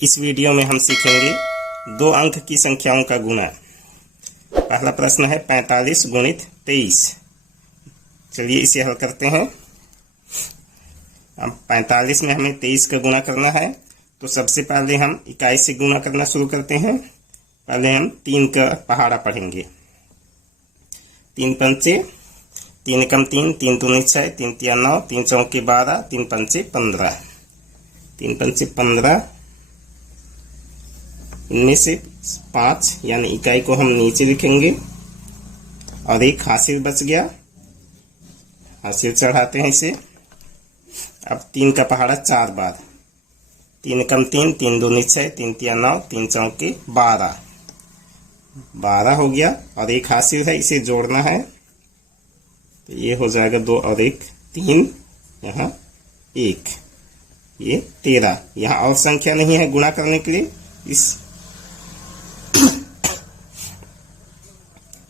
इस वीडियो में हम सीखेंगे 2 अंक की संख्याओं का गुणा। पहला प्रश्न है 45 गुणित 23। चलिए इसे हल करते हैं। अब 45 में हमें 23 का गुणा करना है, तो सबसे पहले हम इकाई से गुणा करना शुरू करते हैं। पहले हम 3 का पहाड़ा पढ़ेंगे। 3 पंचे 3 एकम 3, 3 दूनी 6, 3 तिया 9, 3 चौके 12, 3 पंचे 15। 3 पंचे 15, इनमें से 5 यानी इकाई को हम नीचे लिखेंगे और एक हासिल बच गया, हासिल चढ़ाते हैं इसे। अब 3 का पहाड़ा 4 बार। 3 एकम 3, 3 दूनी 6, 3 तिया 9, 3 चौके 12। 12 हो गया और एक हासिल है, इसे जोड़ना है, तो ये हो जाएगा 2 और 1 3, यहाँ 1, ये 13। यहाँ और संख्या नहीं है गुणा करने के लिए,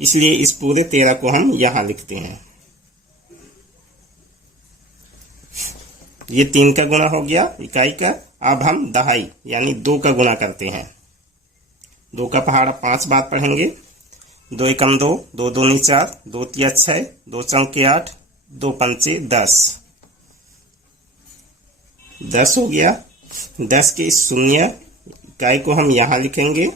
इसलिए इस पूरे 13 को हम यहां लिखते हैं। ये 3 का गुणा हो गया इकाई का। अब हम दहाई यानी 2 का गुणा करते हैं। 2 का पहाड़ा 5 बार पढ़ेंगे। 2 एकम 2, 2 दूनी 4, 2 तिया 6, 2 चौके 8, 2 पंचे 10। 10 हो गया। 10 के इस शून्य इकाई को हम यहां लिखेंगे।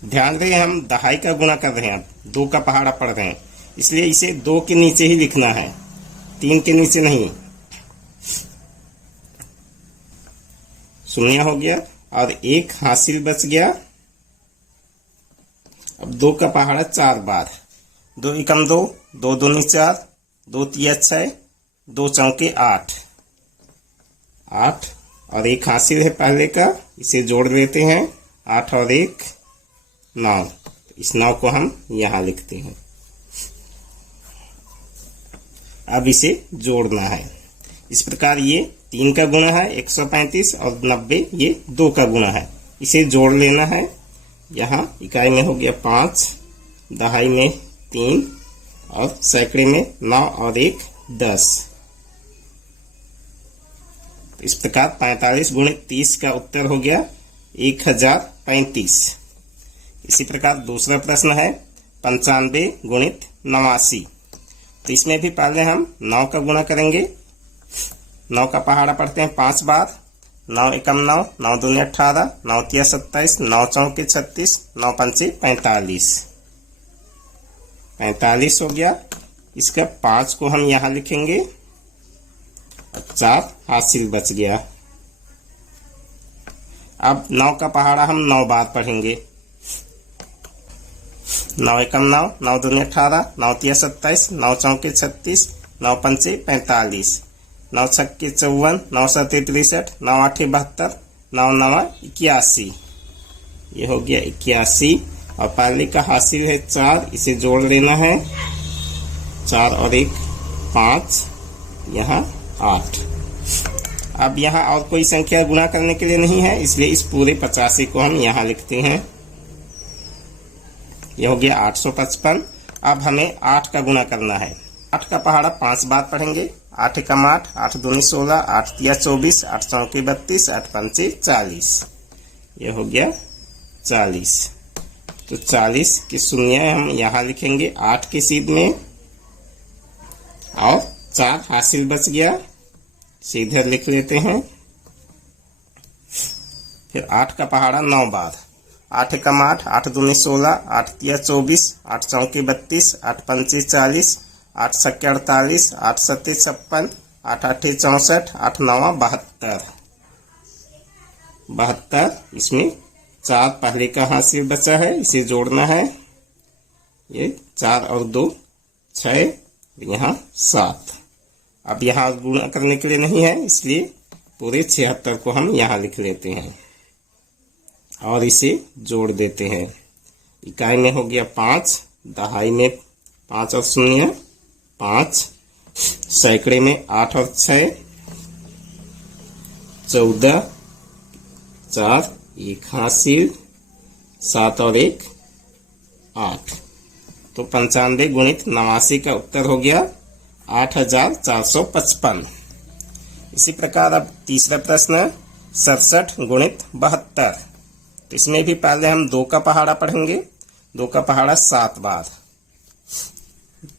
ध्यान दें, हम दहाई का गुणा कर रहे हैं, अब 2 का पहाड़ा पढ़ रहे हैं, इसलिए इसे 2 के नीचे ही लिखना है, 3 के नीचे नहीं। शून्य हो गया और एक हासिल बच गया। अब 2 का पहाड़ा 4 बार। 2 एकम 2, 2 दूनी 4, 2 तिया 6, 2 चौके 8। 8 और एक हासिल है पहले का, इसे जोड़ लेते हैं। 8 और 1 9। इस 9 को हम यहां लिखते हैं। अब इसे जोड़ना है। इस प्रकार ये 3 का गुणा है 135 और 90 ये 2 का गुणा है, इसे जोड़ लेना है। यहाँ इकाई में हो गया 5, दहाई में 3 और सैकड़े में 9 और 1 10। इस प्रकार 45 गुणित 30 का उत्तर हो गया 1035। इसी प्रकार दूसरा प्रश्न है 95 गुणित 89। तो इसमें भी पहले हम 9 का गुणा करेंगे। 9 का पहाड़ा पढ़ते हैं 5 बार। 9 एकम 9, 9 दूनी 18, 9 तिया 27, 9 चौके 36, 9 पंचे 45। 45 हो गया। इसका 5 को हम यहां लिखेंगे, 4 हासिल बच गया। अब 9 का पहाड़ा हम 9 बार पढ़ेंगे। 9 एकम 9, 9 दूनी 18, 9 तिया 27, 9 चौके 36, 9 पंचे 45, 9 छक्के 54, 9 सत्ते 63, 9 आठे 72, 9 नवा 81। ये हो गया 81 और पहले का हासिल है 4, इसे जोड़ लेना है। 4 और 1 5, यहाँ 8। अब यहाँ और कोई संख्या गुणा करने के लिए नहीं है, इसलिए इस पूरे 85 को हम यहाँ लिखते हैं। यह हो गया 855। अब हमें 8 का गुणा करना है। 8 का पहाड़ा 5 बार पढ़ेंगे। 8 एकम 8, 8 दूनी 16, 8 तिया 24, 8 चौके 32, 8 पंचे 40। यह हो गया 40। तो 40 के शून्य हम यहाँ लिखेंगे 8 के सीध में और 4 हासिल बच गया, सीधे लिख लेते हैं। फिर 8 का पहाड़ा 9 बार। 8 एकम 8, 8 दूनी 16, 8 तिया 24, 8 चौके 32, 8 पंचे 40, 8 छक्के 48, 8 सत्ते 56, 8 आठे 64, 8 नवा 72। 72, इसमें 4 पहले का हासिल बचा है, इसे जोड़ना है। ये 4 और 2 6, यहाँ 7। अब यहाँ गुणा करने के लिए नहीं है, इसलिए पूरे 76 को हम यहाँ लिख लेते हैं और इसे जोड़ देते हैं। इकाई में हो गया 5, दहाई में 5 और 0 5, सैकड़े में 8 और 6 14, 4 एक हासिल, 7 और 1 8। तो 95 गुणित 89 का उत्तर हो गया 8455। इसी प्रकार अब तीसरा प्रश्न 67 गुणित 72। तो इसमें भी पहले हम 2 का पहाड़ा पढ़ेंगे। 2 का पहाड़ा 7 बार।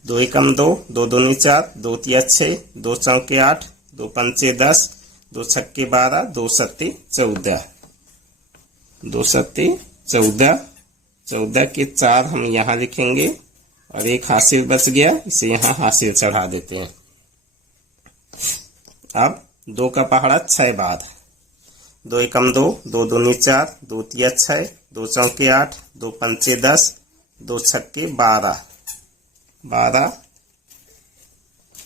2 एकम 2, 2 दूनी 4, 2 तिया 6, 2 चौके 8, 2 पंचे 10, 2 छक्के 12, 2 सत्ते 14। 2 सत्ते 14। 14 के 4 हम यहाँ लिखेंगे और एक हासिल बच गया, इसे यहाँ हासिल चढ़ा देते हैं। अब 2 का पहाड़ा 6 बार। 2 एकम 2, 2 दूनी 4, 2 तिया 6, 2 चौके 8, 2 पंचे 10, 2 छक्के 12। 12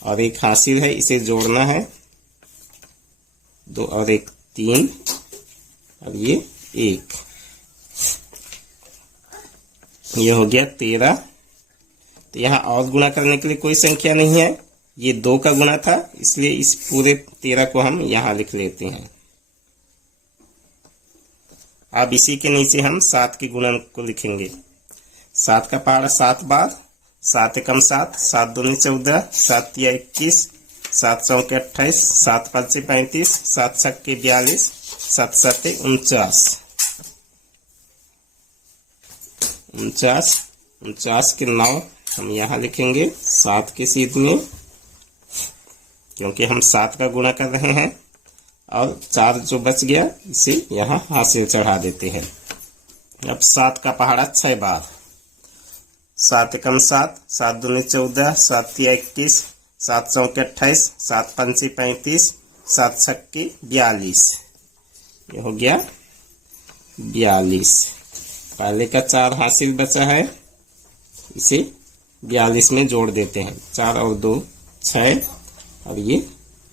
और एक हासिल है, इसे जोड़ना है। 2 और 1 3 और ये 1। ये हो गया 13। तो यहाँ और गुणा करने के लिए कोई संख्या नहीं है, ये 2 का गुणा था, इसलिए इस पूरे 13 को हम यहाँ लिख लेते हैं। अब इसी के नीचे हम 7 के गुणन को लिखेंगे। 7 का पहाड़ा 7 बार। 7 एकम 7, 7 दूनी 14, 7 तिया 21, 7 चौके 28, 7 पंचे 35, 7 छक्के 42, 7 सत्ते 49। 49 के 9 हम यहाँ लिखेंगे 7 के सीध में, क्योंकि हम 7 का गुणा कर रहे हैं। और 4 जो बच गया इसे यहाँ हासिल चढ़ा देते हैं। अब 7 का पहाड़ा 6 बार। 7 एकम 7, 7 दूनी 14, 7 तिया 21, 7 चौके 28, 7 पंचे 35, 7 छक्के 42। ये हो गया 42। पहले का 4 हासिल बचा है, इसे 42 में जोड़ देते हैं। 4 और 2 6 और ये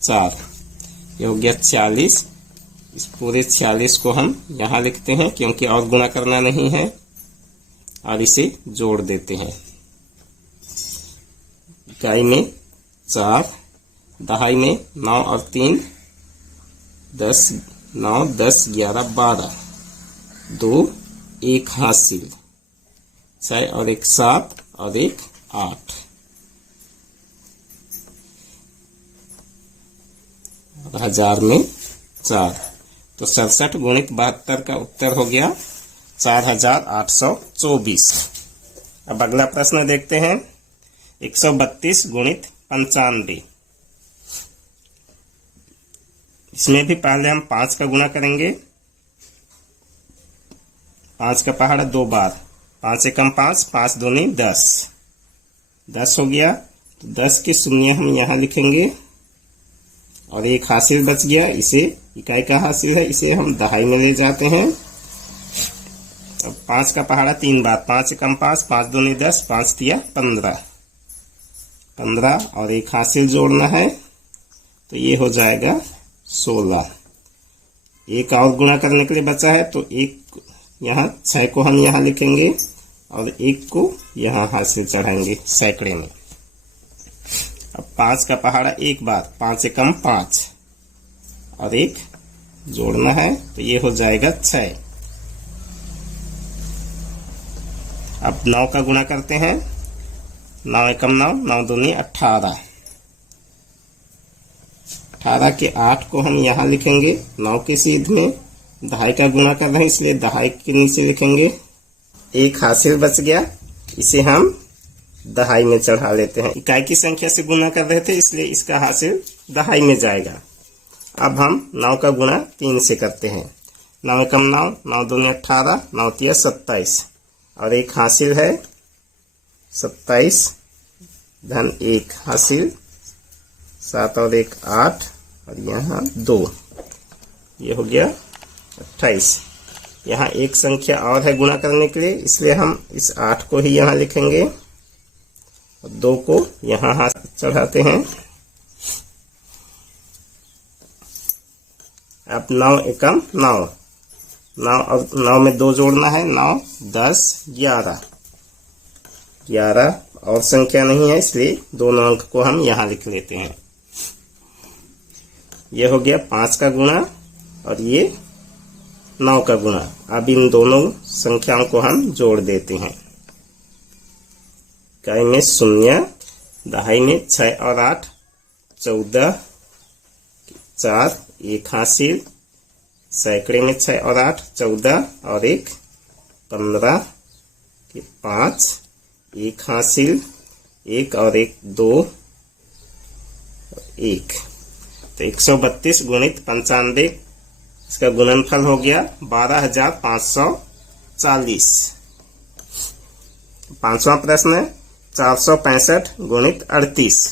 4, ये हो गया 46। इस पूरे 46 को हम यहाँ लिखते हैं, क्योंकि और गुणा करना नहीं है, और इसे जोड़ देते हैं। इकाई में 4, दहाई में 9 और 3 10, 9 10 11 12, 2 1 हासिल, 6 और 1 7 और 1 8। और 1000 में 4। तो 67 गुणित 72 का उत्तर हो गया 4824। अब अगला प्रश्न देखते हैं। 132 गुणित 95। इसमें भी पहले हम 5 का गुणा करेंगे। 5 का पहाड़ा 2 बार। 5 एकम 5, 5 दूनी 10, 10 हो गया। तो 10 के शून्य हम यहाँ लिखेंगे और एक हासिल बच गया, इसे इकाई का हासिल है, इसे हम दहाई में ले जाते हैं। अब 5 का पहाड़ा 3 बार। 5 एकम 5, 5 दूनी 10, 5 तिया 15, 15 और एक हासिल जोड़ना है, तो ये हो जाएगा 16। एक और गुणा करने के लिए बचा है, तो एक यहाँ 6 को हम यहाँ लिखेंगे और 1 को यहाँ हासिल चढ़ाएंगे सैकड़े में। अब 5 का पहाड़ा 1 बार। 5 एकम 5 और 1 जोड़ना है, तो ये हो जाएगा 6। अब 9 का गुणा करते हैं। 9 एकम 9, 9 दूनी 18, 18 के 8 को हम यहाँ लिखेंगे 9 के सीध में। दहाई का गुणा कर रहे हैं, इसलिए दहाई के नीचे लिखेंगे। एक हासिल बच गया, इसे हम दहाई में चढ़ा लेते हैं। इकाई की संख्या से गुणा कर रहे थे, इसलिए इसका हासिल दहाई में जाएगा। अब हम 9 का गुणा 3 से करते हैं। 9 एकम 9, 9 दूनी 18, 9 तिया 27 और एक हासिल है 27 धन 1 हासिल, 7 और 1 8 और यहाँ 2, ये हो गया 28। यहाँ एक संख्या और है गुणा करने के लिए, इसलिए हम इस 8 को ही यहाँ लिखेंगे और 2 को यहाँ हाथ चढ़ाते हैं। अब 9 एकम 9, 9 और 9 में 2 जोड़ना है। 9 10 11, 11 और संख्या नहीं है, इसलिए दोनों अंक को हम यहाँ लिख लेते हैं। ये हो गया 5 का गुणा और ये 9 का गुणा। अब इन दोनों संख्याओं को हम जोड़ देते हैं। इकाई में 0, दहाई में 6 और 8 14, 4 एक हासिल, सैकड़े में 6 और 8 14 और 1 15 के 5 1 हासिल 1 और 1 2 1। तो 132 गुणित 95 इसका गुणनफल हो गया 12,540। 5वां प्रश्न है 465 गुणित 38।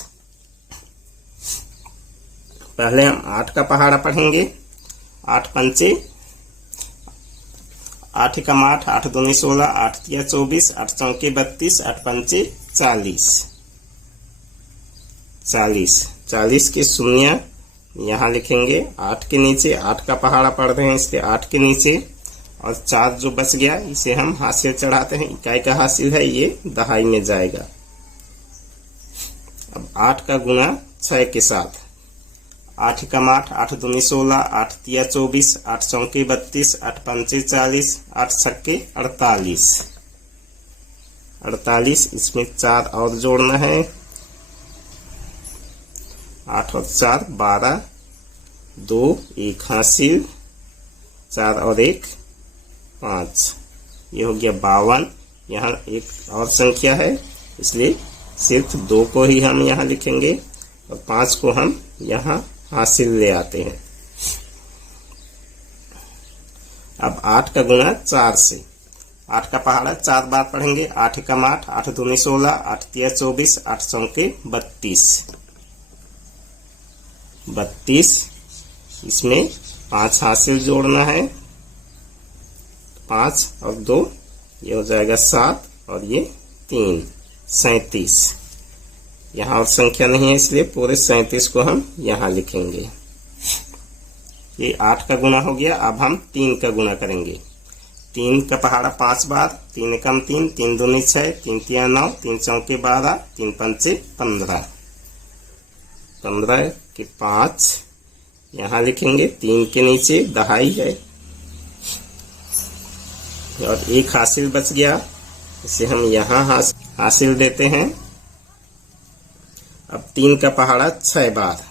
पहले हम 8 का पहाड़ा पढ़ेंगे। 8 पंचे 8 एकम 8 8 दूनी 16 8 तिया 24 8 चौके 32 8 पंचे 40। 40 के शून्य यहाँ लिखेंगे। 8 के नीचे 8 का पहाड़ा पढ़ रहे हैं इसलिए 8 के नीचे और 4 जो बच गया इसे हम हासिल चढ़ाते हैं। इकाई का हासिल है, ये दहाई में जाएगा। अब 8 का गुणा 6 के साथ 8 एकम 8 8 दूनी 16 8 तिया 24 8 चौके 32 8 पंचे 40 8 छक्के 48। 48 इसमें 4 और जोड़ना है। 8 और 4 12 2 1 हासिल 4 और 1 5। ये हो गया 52। यहाँ एक और संख्या है इसलिए सिर्फ 2 को ही हम यहाँ लिखेंगे और 5 को हम यहाँ हासिल ले आते हैं। अब 8 का गुणा 4 से 8 का पहाड़ा 4 बार पढ़ेंगे। 8 एकम 8 8 दूनी 16 8 तिया 24 8 चौके 32। इसमें 5 हासिल जोड़ना है। 5 और 2 ये हो जाएगा 7 और ये 3 37। यहाँ और संख्या नहीं है इसलिए पूरे 37 को हम यहाँ लिखेंगे। ये 8 का गुणा हो गया। अब हम 3 का गुणा करेंगे। 3 का पहाड़ा 5 बार 3 एकम 3 3 दूनी 6 3 तिया 9 3 चौके 12 3 पंचे 15। 15 के 5 यहाँ लिखेंगे। 3 के नीचे दहाई है और 1 हासिल बच गया, इसे हम यहाँ हासिल देते हैं। अब 3 का पहाड़ा 6 बार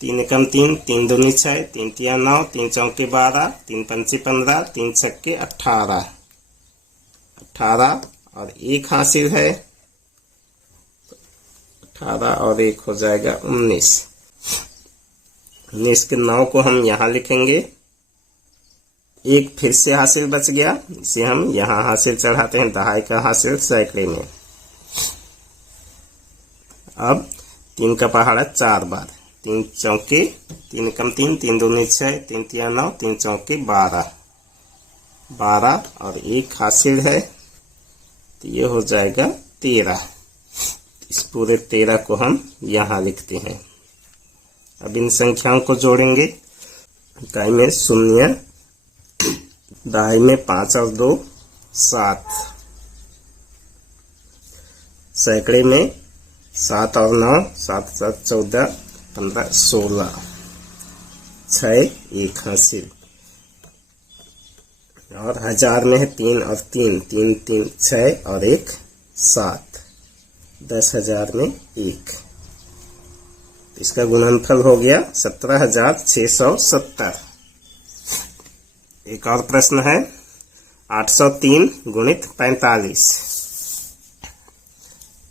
3 एकम 3 3 दूनी 6 3 तिया 9 3 चौके 12 3 पंचे 15 3 छक्के 18 और 1 हासिल है। 18 और 1 हो जाएगा 19। 19 के 9 को हम यहाँ लिखेंगे। 1 फिर से हासिल बच गया, इसे हम यहाँ हासिल चढ़ाते हैं। दहाई का हासिल सैकड़े में। अब 3 का पहाड़ा 4 बार 3 चौके 3 एकम 3 3 दूनी 6 3 तिया 9 3 चौके 12 और 1 हासिल है तो ये हो जाएगा 13। इस पूरे 13 को हम यहाँ लिखते हैं। अब इन संख्याओं को जोड़ेंगे। इकाई में 0, दहाई में 5 और 2 7, सैकड़े में 7 और 9 7 7 14 15 16 6 1 हासिल और 1000 में है 3 और 3 3 3 6 और 1 7। 10,000 में 1। इसका गुणनफल हो गया 17,670। एक और प्रश्न है 803 गुणित 45।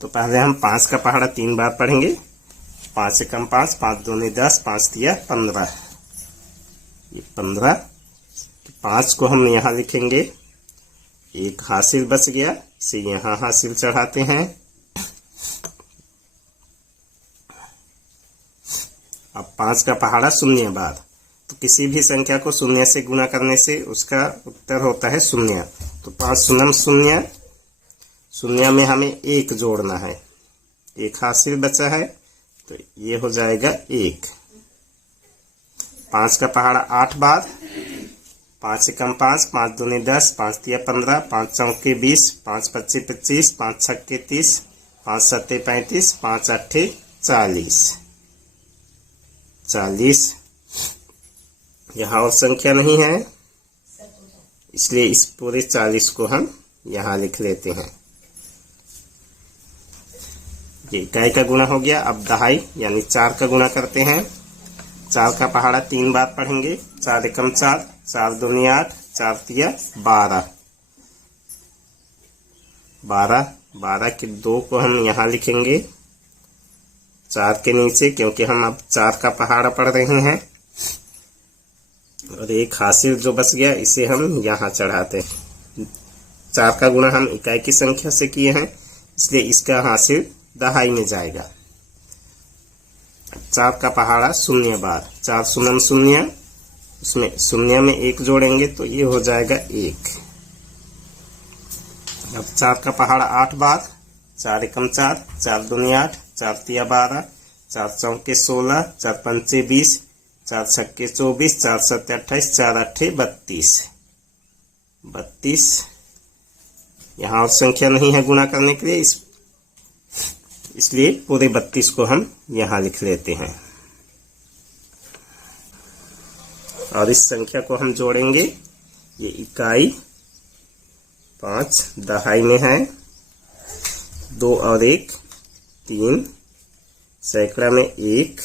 तो पहले हम 5 का पहाड़ा 3 बार पढ़ेंगे। 5 एकम 5 5 दूनी 10 5 तिया 15। ये 15 5 को हम यहाँ लिखेंगे। 1 हासिल बच गया, इसे यहाँ हासिल चढ़ाते हैं। अब 5 का पहाड़ा 0 बार, तो किसी भी संख्या को 0 से गुणा करने से उसका उत्तर होता है 0। तो 5 शून्यम 0, 0 में हमें 1 जोड़ना है। 1 हासिल बचा है तो ये हो जाएगा 1। 5 का पहाड़ा 8 बार 5 एकम 5 5 दूनी 10 5 तिया 15 5 चौके 20 5 पच्चे 25 5 छक्के 30 5 सत्ते 35 5 अट्ठे 40। यहाँ और संख्या नहीं है इसलिए इस पूरे 40 को हम यहाँ लिख लेते हैं। ये इकाई का गुणा हो गया। अब दहाई यानी 4 का गुणा करते हैं। 4 का पहाड़ा 3 बार पढ़ेंगे। 4 एकम 4, 4 दूनी 8, 4 तिया 12। 12 के 2 को हम यहाँ लिखेंगे 4 के नीचे, क्योंकि हम अब 4 का पहाड़ा पढ़ रहे हैं। और एक हासिल जो बच गया इसे हम यहाँ चढ़ाते हैं। 4 का गुणा हम इकाई की संख्या से किए हैं, इसलिए इसका हासिल दहाई में जाएगा। 4 का पहाड़ा शून्य बार, 4 शून्य शून्य, उसमें शून्य में 1 जोड़ेंगे तो ये हो जाएगा 1। अब 4 का पहाड़ा 8 बार, 4 एकम 4, 4 दूनी 8, 4 तिया 12, 4 चौके 16, 4 पंचे 20, 4 छक्के 24, 4 सत्ते 28, 4 अट्ठे 32। 32 यहाँ और संख्या नहीं है गुणा करने के लिए, इसलिए पूरे 32 को हम यहाँ लिख लेते हैं। और इस संख्या को हम जोड़ेंगे। ये इकाई 5, दहाई में है 2 और 1 3, सैकड़ा में 1,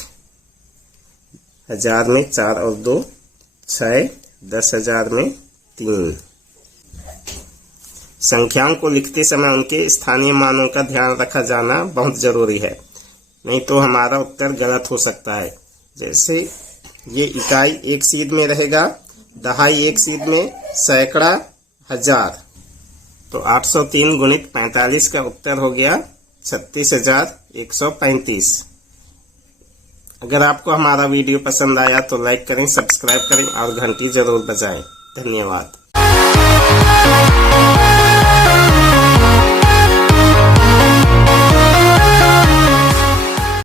हजार में 4 और 2 6, 10,000 में 3। संख्याओं को लिखते समय उनके स्थानीय मानों का ध्यान रखा जाना बहुत जरूरी है, नहीं तो हमारा उत्तर गलत हो सकता है। जैसे ये इकाई 1 सीध में रहेगा, दहाई 1 सीध में, सैकड़ा 1000, तो 803 गुणित 45 का उत्तर हो गया 36,135। अगर आपको हमारा वीडियो पसंद आया तो लाइक करें, सब्सक्राइब करें और घंटी जरूर बजाएं। धन्यवाद।